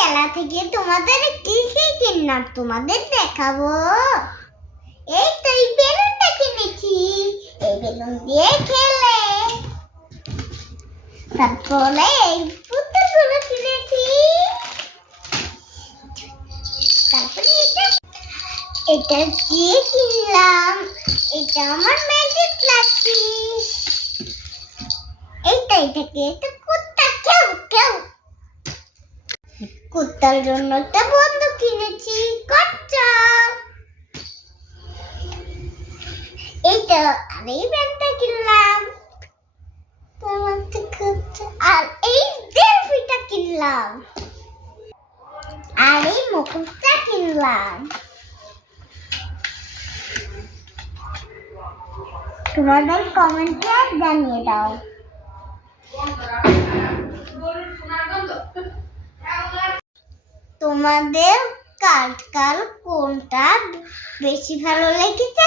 মেলা থেকে তোমাদের কি কি কিনলাম তোমাদের দেখাবো। এই তো এই বেলুনটা কিনেছি। এই বেলুন দিয়ে খেলে। তারপরে এই পুতুলগুলো কিনেছি। তারপরে এটা এটা দিয়ে কিনলাম। এটা আমার ম্যাজিক লাঠি এইটা এটাকে কুত্তার জন্য একটা বন্ধু কিনেছি। কচ্চা। এইটা আর এই ব্যাগটা কিনলাম। আর এই দেলফিটা কিনলাম। আর এই মুকুটটা কিনলাম। তোমাদের কমেন্টে জানিয়ে দাও। তোমাদের কার কোনটা বেশি ভালো লেগেছে?